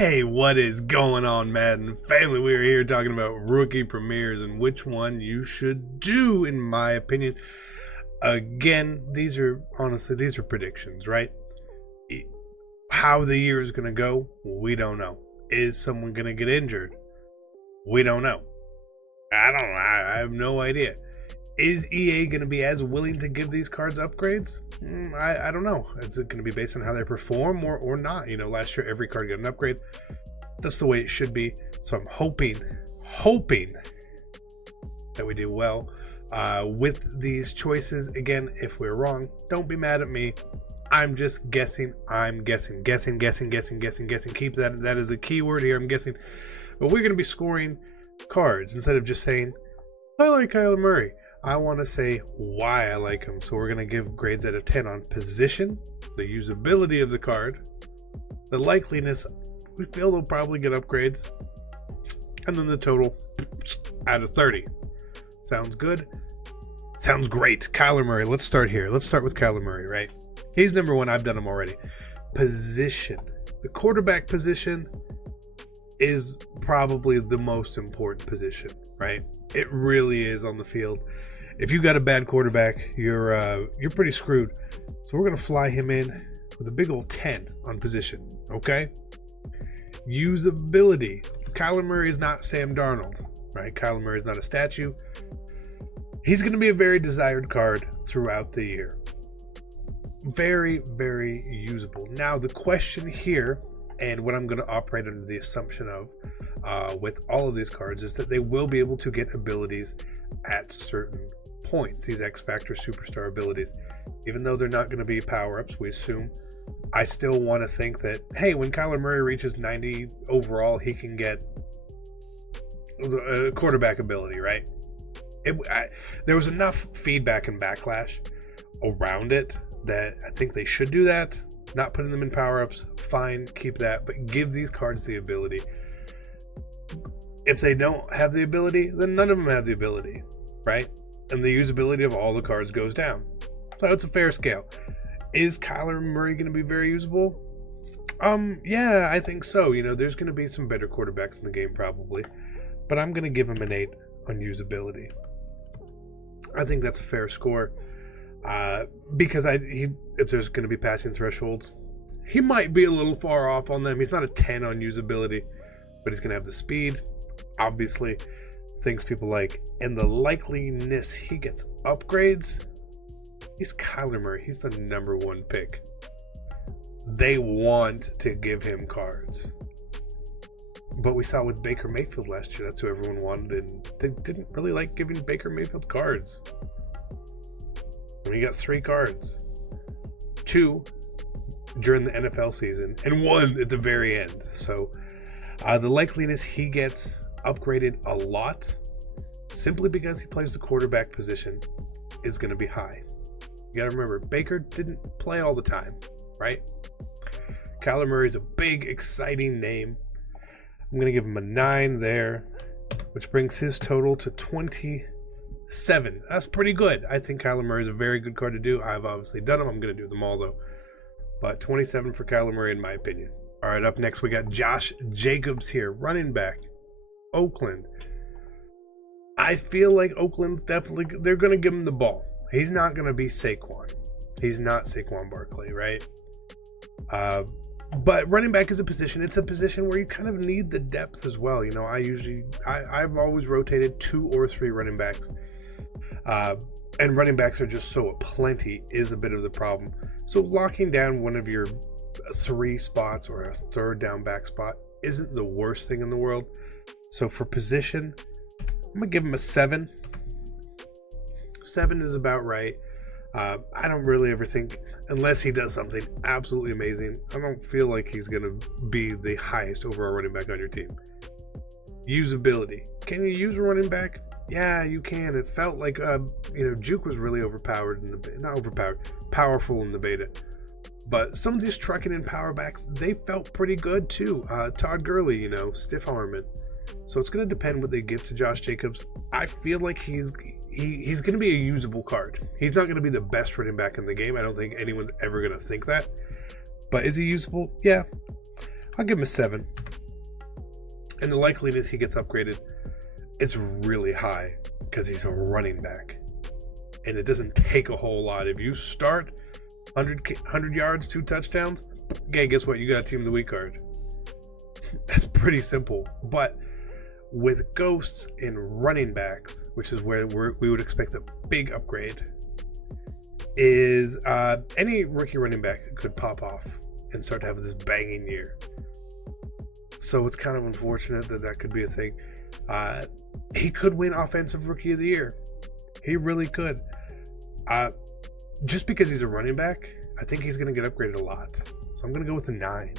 Hey, what is going on, Madden family? We are here talking about rookie premieres and which one you should do, in my opinion. Again, these are predictions, right? How the year is going to go, we don't know. Is someone going to get injured? We don't know. I don't know. I have no idea. Is EA going to be as willing to give these cards upgrades? I don't know. Is it going to be based on how they perform or not? You know, last year every card got an upgrade. That's the way it should be. So I'm hoping that we do well with these choices. Again, if we're wrong, don't be mad at me. I'm just guessing. I'm guessing. Keep that as a key word here. I'm guessing. But we're going to be scoring cards instead of just saying, I like Kyler Murray. I want to say why I like him. So we're going to give grades out of 10 on position, the usability of the card, the likeliness, we feel they'll probably get upgrades, and then the total out of 30. Sounds good? Sounds great. Kyler Murray. Let's start here. Let's start with Kyler Murray, right? He's number one. I've done him already. Position. The quarterback position is probably the most important position, right? It really is on the field. If you got a bad quarterback, you're pretty screwed. So we're going to fly him in with a big old 10 on position, okay? Usability. Kyler Murray is not Sam Darnold, right? Kyler Murray is not a statue. He's going to be a very desired card throughout the year. Very, very usable. Now, the question here, and what I'm going to operate under the assumption of with all of these cards, is that they will be able to get abilities at certain points, these X Factor superstar abilities. Even though they're not going to be power-ups, we assume, I still want to think that, hey, when Kyler Murray reaches 90 overall, he can get a quarterback ability, right? There was enough feedback and backlash around it that I think they should do that. Not putting them in power-ups, fine, keep that, but give these cards the ability. If they don't have the ability, then none of them have the ability, right? And the usability of all the cards goes down. So it's a fair scale. Is Kyler Murray going to be very usable? Yeah, I think so. You know, there's going to be some better quarterbacks in the game probably, but I'm going to give him an 8 on usability. I think that's a fair score. Because if there's going to be passing thresholds, he might be a little far off on them. He's not a 10 on usability, but he's going to have the speed, obviously, things people like, and the likeliness he gets upgrades. He's Kyler Murray. He's the number one pick. They want to give him cards. But we saw with Baker Mayfield last year, that's who everyone wanted, and they didn't really like giving Baker Mayfield cards. And he got 3 cards. 2 during the NFL season, and 1 at the very end. So the likeliness he gets upgraded a lot, simply because he plays the quarterback position, is going to be high. You got to remember, Baker didn't play all the time, right? Kyler Murray is a big, exciting name. I'm going to give him a 9 there, which brings his total to 27. That's pretty good. I think Kyler Murray is a very good card to do. I've obviously done them. I'm going to do them all, though. But 27 for Kyler Murray, in my opinion. All right, up next, we got Josh Jacobs here, running back, Oakland. I feel like Oakland's definitely, they're going to give him the ball. He's not going to be Saquon. He's not Saquon Barkley, right? But running back is a position. It's a position where you kind of need the depth as well. You know, I've always rotated 2 or 3 running backs. And running backs are just so aplenty is a bit of the problem. So locking down one of your 3 spots or a third down back spot isn't the worst thing in the world. So for position, I'm going to give him a 7. 7 is about right. I don't really ever think, unless he does something absolutely amazing, I don't feel like he's going to be the highest overall running back on your team. Usability. Can you use a running back? Yeah, you can. It felt like, Juke was really overpowered, powerful in the beta. But some of these trucking and power backs, they felt pretty good too. Todd Gurley, stiff arming. So it's going to depend what they give to Josh Jacobs. I feel like he's going to be a usable card. He's not going to be the best running back in the game. I don't think anyone's ever going to think that. But is he usable? Yeah. I'll give him a 7. And the likeliness he gets upgraded, it's really high because he's a running back. And it doesn't take a whole lot. If you start 100 yards, 2 touchdowns, okay, guess what? You got a Team of the Week card. That's pretty simple. But with ghosts in running backs, which is where we would expect a big upgrade, is any rookie running back could pop off and start to have this banging year. So it's kind of unfortunate that could be a thing. He could win Offensive Rookie of the Year. He really could. Just because he's a running back, I think he's going to get upgraded a lot. So I'm going to go with a 9.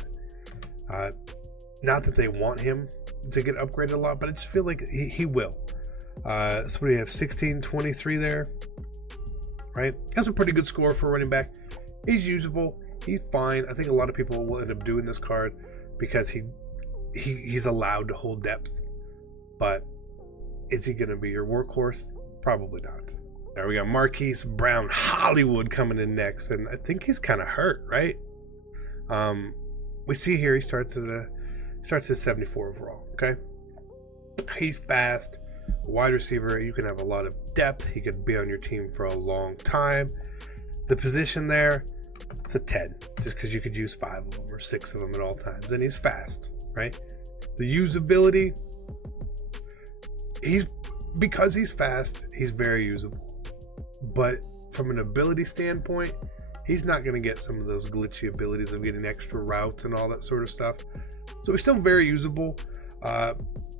Not that they want him to get upgraded a lot, but I just feel like he will. So we have 16-23 there, right? That's a pretty good score for a running back. He's usable. He's fine. I think a lot of people will end up doing this card because he's allowed to hold depth. But is he going to be your workhorse? Probably not. There we got Marquise Brown, Hollywood, coming in next, and I think he's kind of hurt, right? We see here he starts at 74 overall. Okay, he's fast, wide receiver. You can have a lot of depth. He could be on your team for a long time. The position there, it's a 10, just because you could use 5 of them or 6 of them at all times. And he's fast, right? The usability, because he's fast, he's very usable. But from an ability standpoint, he's not going to get some of those glitchy abilities of getting extra routes and all that sort of stuff. So he's still very usable,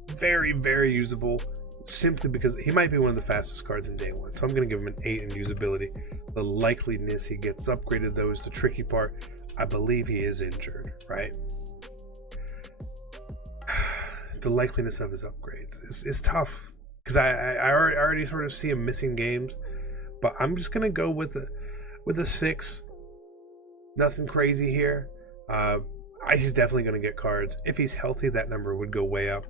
very, very usable, simply because he might be one of the fastest cards in day 1. So I'm going to give him an 8 in usability. The likeliness he gets upgraded, though, is the tricky part. I believe he is injured, right? The likeliness of his upgrades is tough because I already sort of see him missing games. But I'm just going to go with a 6. Nothing crazy here. He's definitely going to get cards. If he's healthy, that number would go way up.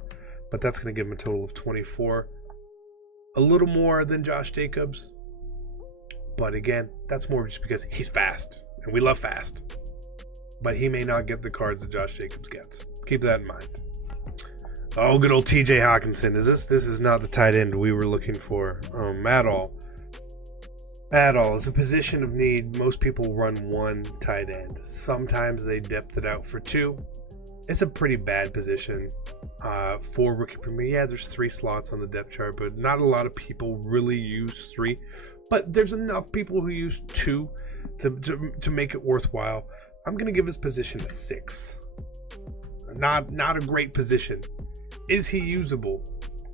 But that's going to give him a total of 24. A little more than Josh Jacobs. But again, that's more just because he's fast. And we love fast. But he may not get the cards that Josh Jacobs gets. Keep that in mind. Oh, good old TJ Hockenson. This is not the tight end we were looking for at all. At all. It's a position of need. Most people run 1 tight end. Sometimes they depth it out for 2. It's a pretty bad position for rookie premier. Yeah, there's 3 slots on the depth chart, but not a lot of people really use 3. But there's enough people who use 2 to make it worthwhile. I'm going to give his position a 6. Not a great position. Is he usable?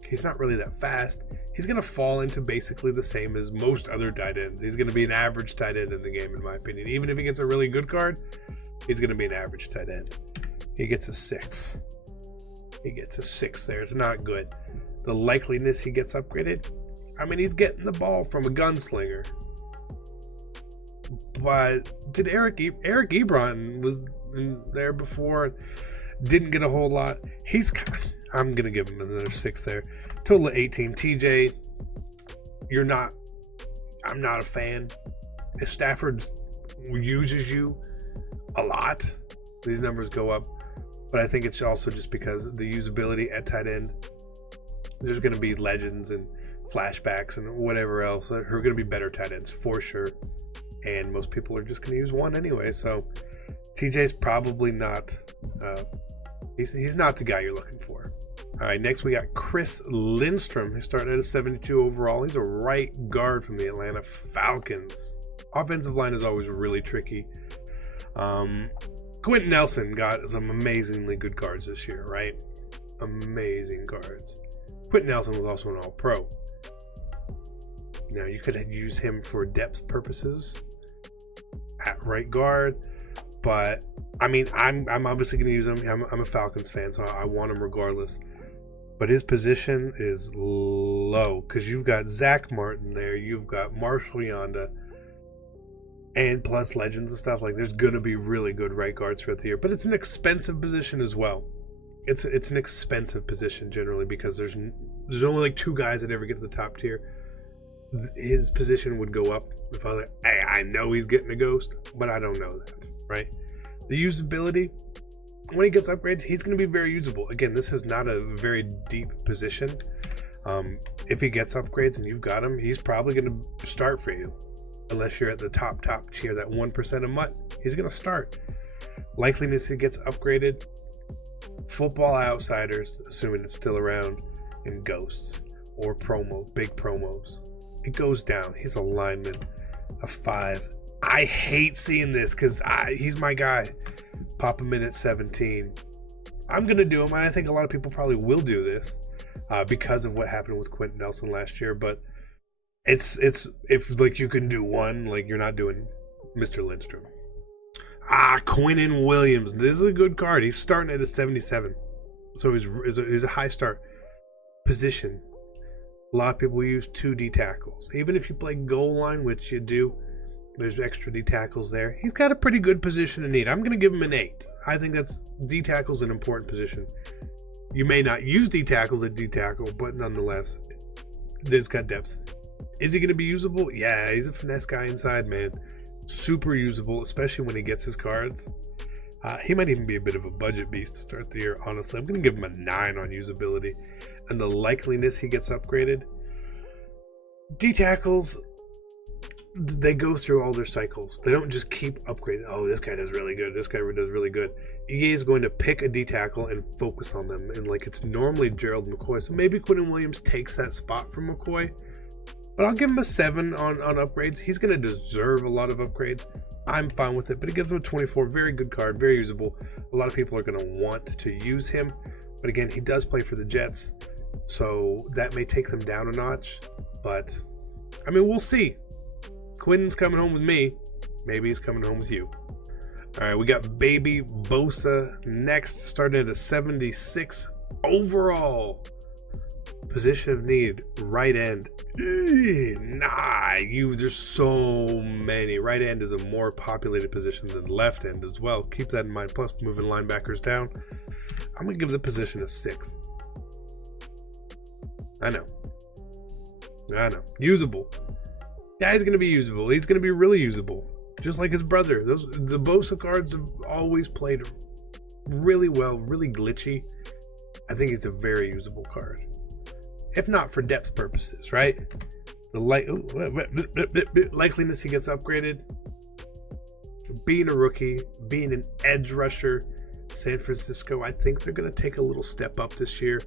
He's not really that fast. He's going to fall into basically the same as most other tight ends. He's going to be an average tight end in the game, in my opinion. Even if he gets a really good card, he's going to be an average tight end. He gets a 6. He gets a 6 there. It's not good. The likeliness he gets upgraded, I mean, he's getting the ball from a gunslinger. But did Eric Ebron was in there before, didn't get a whole lot. I'm going to give him another 6 there. Total of 18. TJ, I'm not a fan. If Stafford uses you a lot, these numbers go up. But I think it's also just because the usability at tight end, there's going to be legends and flashbacks and whatever else that are going to be better tight ends for sure. And most people are just going to use 1 anyway. So TJ's probably not, he's not the guy you're looking for. All right, next we got Chris Lindstrom. He's starting at a 72 overall. He's a right guard from the Atlanta Falcons. Offensive line is always really tricky. Quinton Nelson got some amazingly good cards this year, right? Amazing cards. Quinton Nelson was also an All-Pro. Now, you could use him for depth purposes at right guard, but I mean, I'm obviously going to use him. I'm a Falcons fan, so I want him regardless. But his position is low because you've got Zach Martin there, you've got Marshall Yonda, and plus legends and stuff. Like, there's going to be really good right guards throughout the year, but it's an expensive position as well. It's an expensive position generally because there's only like 2 guys that ever get to the top tier. His position would go up if I know he's getting a ghost, but I don't know that, right? The usability, when he gets upgrades, he's going to be very usable. Again, this is not a very deep position. If he gets upgrades and you've got him, he's probably going to start for you. Unless you're at the top tier, that 1% of mutt, he's going to start. Likeliness he gets upgraded. Football Outsiders, assuming it's still around, and Ghosts or big promos. It goes down. He's a lineman, a 5. I hate seeing this because he's my guy. Pop him in at 17. I'm going to do him, and I think a lot of people probably will do this because of what happened with Quentin Nelson last year, but it's if like you can do one, like you're not doing Mr. Lindstrom. Quinton Williams. This is a good card. He's starting at a 77. So he's a high start position. A lot of people use 2 D tackles. Even if you play goal line, which you do, there's extra D tackles there. He's got a pretty good position to need. I'm going to give him an 8. I think D tackle's an important position. You may not use D tackles at D tackle, but nonetheless, it's got depth. Is he going to be usable? Yeah, he's a finesse guy inside, man. Super usable, especially when he gets his cards. He might even be a bit of a budget beast to start the year, honestly. I'm going to give him a 9 on usability. And the likeliness he gets upgraded. D tackles, they go through all their cycles. They don't just keep upgrading. Oh, this guy does really good. This guy does really good. EA is going to pick a D tackle and focus on them. And like it's normally Gerald McCoy. So maybe Quinton Williams takes that spot from McCoy. But I'll give him a 7 on upgrades. He's going to deserve a lot of upgrades. I'm fine with it, but it gives him a 24. Very good card, very usable. A lot of people are going to want to use him. But again, he does play for the Jets, so that may take them down a notch. But, I mean, we'll see. Quinton's coming home with me. Maybe he's coming home with you. All right, we got baby Bosa next, starting at a 76 overall. Position of need, right end. There's so many. Right end is a more populated position than left end as well. Keep that in mind. Plus, moving linebackers down. I'm going to give the position a 6. I know. Usable. Yeah, he's going to be usable. He's going to be really usable. Just like his brother. The Bosa cards have always played really well, really glitchy. I think it's a very usable card. If not for depth purposes, right? The likeliness he gets upgraded. Being a rookie, being an edge rusher, San Francisco, I think they're going to take a little step up this year.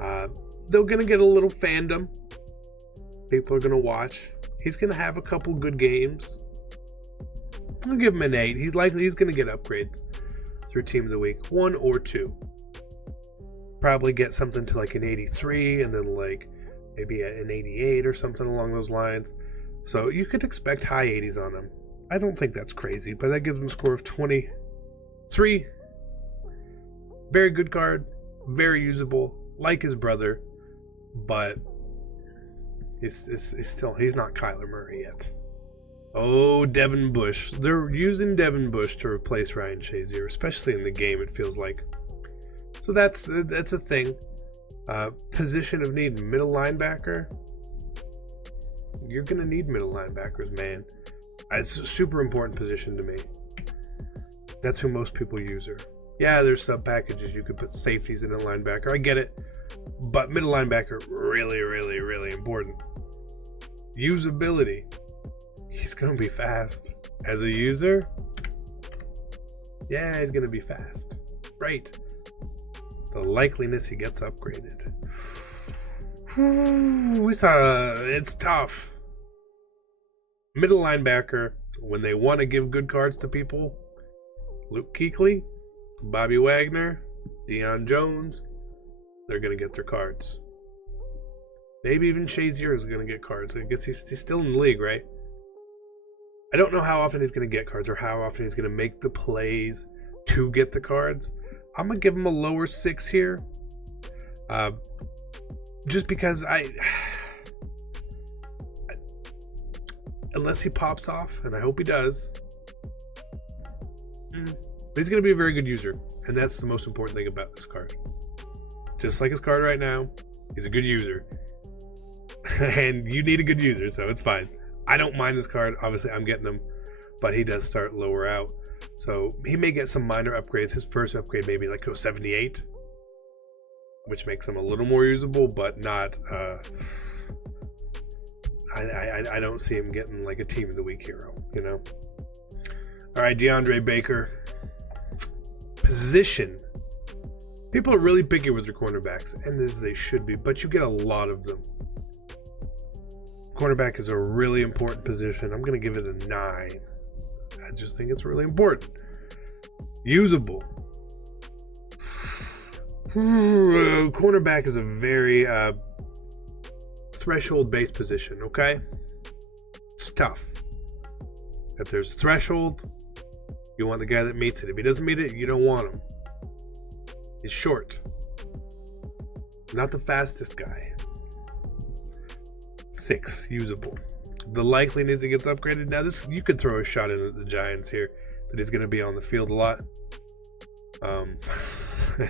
They're going to get a little fandom. People are going to watch. He's going to have a couple good games. I'll give him an 8. He's going to get upgrades through Team of the Week. 1 or 2. Probably get something to like an 83 and then like maybe an 88 or something along those lines. So you could expect high 80s on him. I don't think that's crazy, but that gives him a score of 23. Very good card. Very usable. Like his brother. But he's not Kyler Murray yet. Oh, Devin Bush. They're using Devin Bush to replace Ryan Shazier, especially in the game, it feels like. So that's a thing. Position of need, middle linebacker. You're going to need middle linebackers, man. It's a super important position to me. That's who most people use her. Yeah, there's sub packages. You could put safeties in a linebacker. I get it. But middle linebacker, really, really, really important. Usability. He's going to be fast. As a user, yeah, he's going to be fast. Right. The likeliness he gets upgraded. It's tough. Middle linebacker, when they want to give good cards to people, Luke Kuechly, Bobby Wagner, Deion Jones, they're going to get their cards. Maybe even Shazier is going to get cards. I guess he's still in the league, right? I don't know how often he's going to get cards or how often he's going to make the plays to get the cards. I'm going to give him a lower 6 here. Just because unless he pops off, and I hope he does. But he's going to be a very good user. And that's the most important thing about this card. Just like his card right now, he's a good user. And you need a good user, so it's fine. I don't mind this card. Obviously, I'm getting him. But he does start lower out. So he may get some minor upgrades. His first upgrade maybe like go 78, which makes him a little more usable, but not. I don't see him getting like a team of the week hero, you know. All right, DeAndre Baker. Position. People are really picky with their cornerbacks, and as they should be, but you get a lot of them. Cornerback is a really important position. I'm going to give it a 9. I just think it's really important. Usable. Cornerback is a very threshold-based position, okay? It's tough. If there's a threshold, you want the guy that meets it. If he doesn't meet it, you don't want him. He's short. Not the fastest guy. 6, usable. The likeliness he gets upgraded. Now, this you could throw a shot in at the Giants here that he's going to be on the field a lot.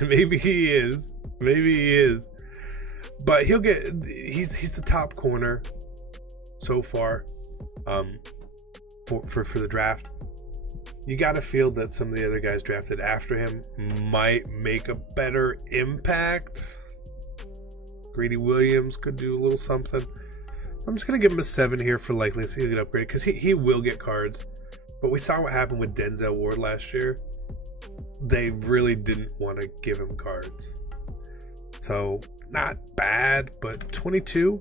Maybe he is. Maybe he is. But he'll get. He's the top corner so far. For the draft. You got to feel that some of the other guys drafted after him might make a better impact. Quinton Williams could do a little something. So I'm just going to give him a 7 here for likelihood he'll get upgraded because he will get cards. But we saw what happened with Denzel Ward last year. They really didn't want to give him cards. So not bad, but 22.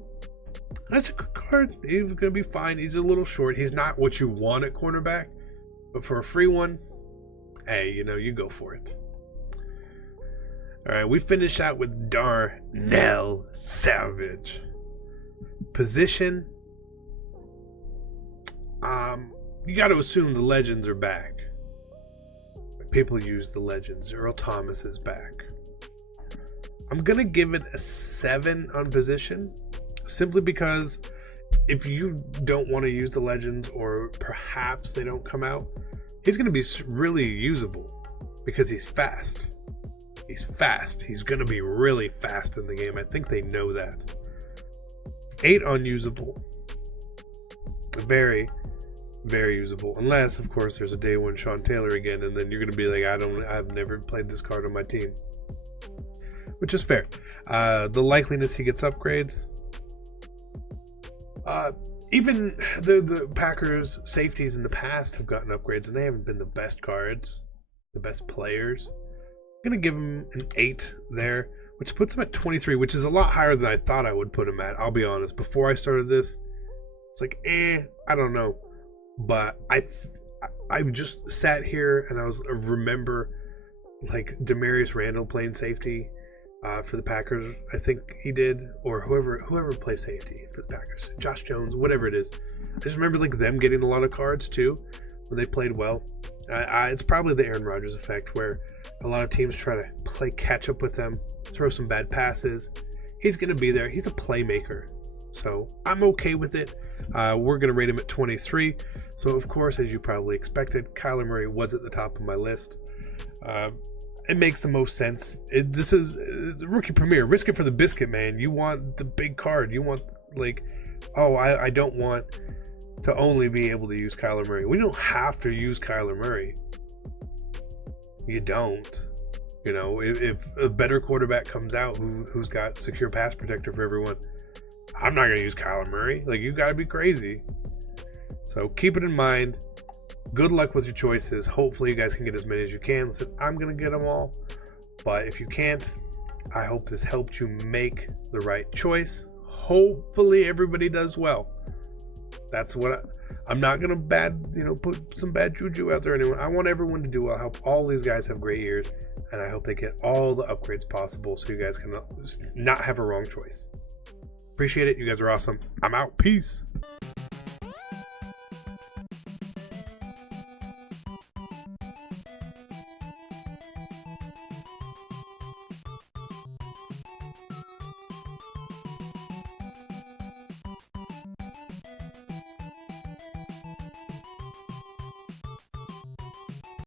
That's a good card. He's going to be fine. He's a little short. He's not what you want at cornerback. But for a free one, hey, you go for it. All right, we finish out with Darnell Savage. Position. You got to assume the legends are back. People use the legends. Earl Thomas is back. I'm going to give it a 7 on position, simply because if you don't want to use the legends or perhaps they don't come out, he's going to be really usable because he's fast. He's fast. He's going to be really fast in the game. I think they know that. 8 unusable. Very, very usable. Unless, of course, there's a day one Sean Taylor again, and then you're going to be like, I've never played this card on my team. Which is fair. The likeliness he gets upgrades. Even the Packers safeties in the past have gotten upgrades, and they haven't been the best cards, the best players. I'm going to give him an 8 there, which puts him at 23, which is a lot higher than I thought I would put him at. I'll be honest. Before I started this, it's like, I don't know. But I just sat here and I remember like Demarius Randall playing safety for the Packers. I think he did, or whoever plays safety for the Packers, Josh Jones, whatever it is. I just remember like them getting a lot of cards too when they played well. It's probably the Aaron Rodgers effect, where a lot of teams try to play catch up with them, throw some bad passes. He's going to be there. He's a playmaker, so I'm okay with it. We're going to rate him at 23. So, of course, as you probably expected, Kyler Murray was at the top of my list. It makes the most sense. This is rookie premiere. Risk it for the biscuit, man. You want the big card. You want, I don't want to only be able to use Kyler Murray. We don't have to use Kyler Murray. You don't. If a better quarterback comes out who's got secure pass protector for everyone, I'm not going to use Kyler Murray. You got to be crazy. So keep it in mind. Good luck with your choices. Hopefully you guys can get as many as you can. Listen, I'm going to get them all. But if you can't, I hope this helped you make the right choice. Hopefully everybody does well. That's what I'm not going to put some bad juju out there anyway. I want everyone to do well. I hope all these guys have great years. And I hope they get all the upgrades possible so you guys can not have a wrong choice. Appreciate it. You guys are awesome. I'm out. Peace.